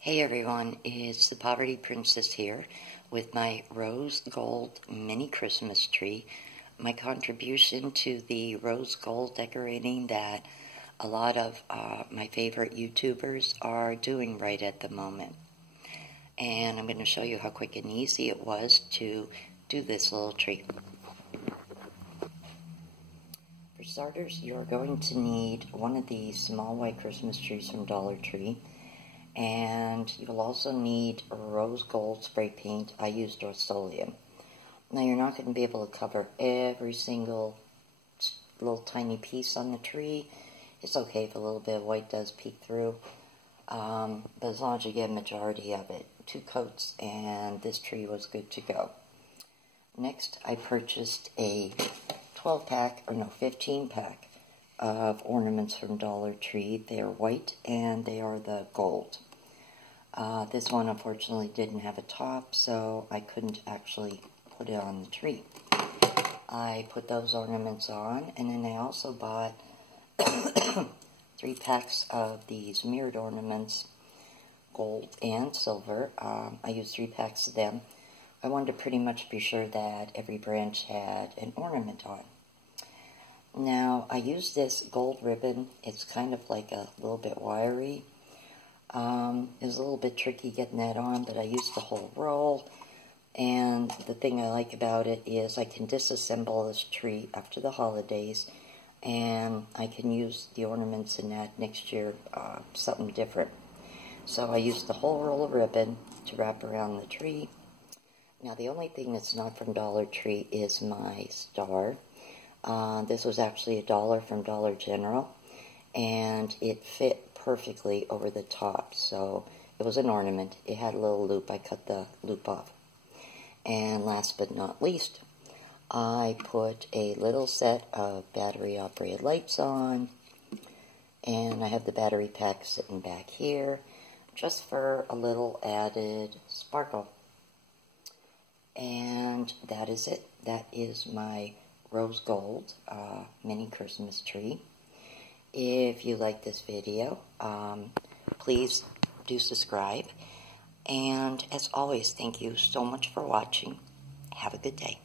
Hey everyone, it's the Poverty Princess here with my rose gold mini Christmas tree. My contribution to the rose gold decorating that a lot of my favorite YouTubers are doing right at the moment. And I'm going to show you how quick and easy it was to do this little tree. For starters, you're going to need one of these small white Christmas trees from Dollar Tree. And you'll also need rose gold spray paint. I used Rust-Oleum. Now you're not going to be able to cover every single little tiny piece on the tree. It's okay if a little bit of white does peek through. But as long as you get a majority of it. 2 coats and this tree was good to go. Next I purchased a 15-pack of ornaments from Dollar Tree. They are white and they are the gold. This one unfortunately didn't have a top, so I couldn't actually put it on the tree. I put those ornaments on, and then I also bought 3 packs of these mirrored ornaments, gold and silver. I used 3 packs of them. I wanted to pretty much be sure that every branch had an ornament on. Now, I used this gold ribbon. It's kind of like a little bit wiry. It was a little bit tricky getting that on, but I used the whole roll. And the thing I like about it is I can disassemble this tree after the holidays, and I can use the ornaments in that next year, something different. So I used the whole roll of ribbon to wrap around the tree. Now, the only thing that's not from Dollar Tree is my star. This was actually $1 from Dollar General, and it fit perfectly over the top. So it was an ornament. It had a little loop. I cut the loop off. And last but not least, I put a little set of battery-operated lights on, and I have the battery pack sitting back here just for a little added sparkle. And that is it. That is my rose gold mini Christmas tree. If you like this video, please do subscribe. And as always, thank you so much for watching. Have a good day.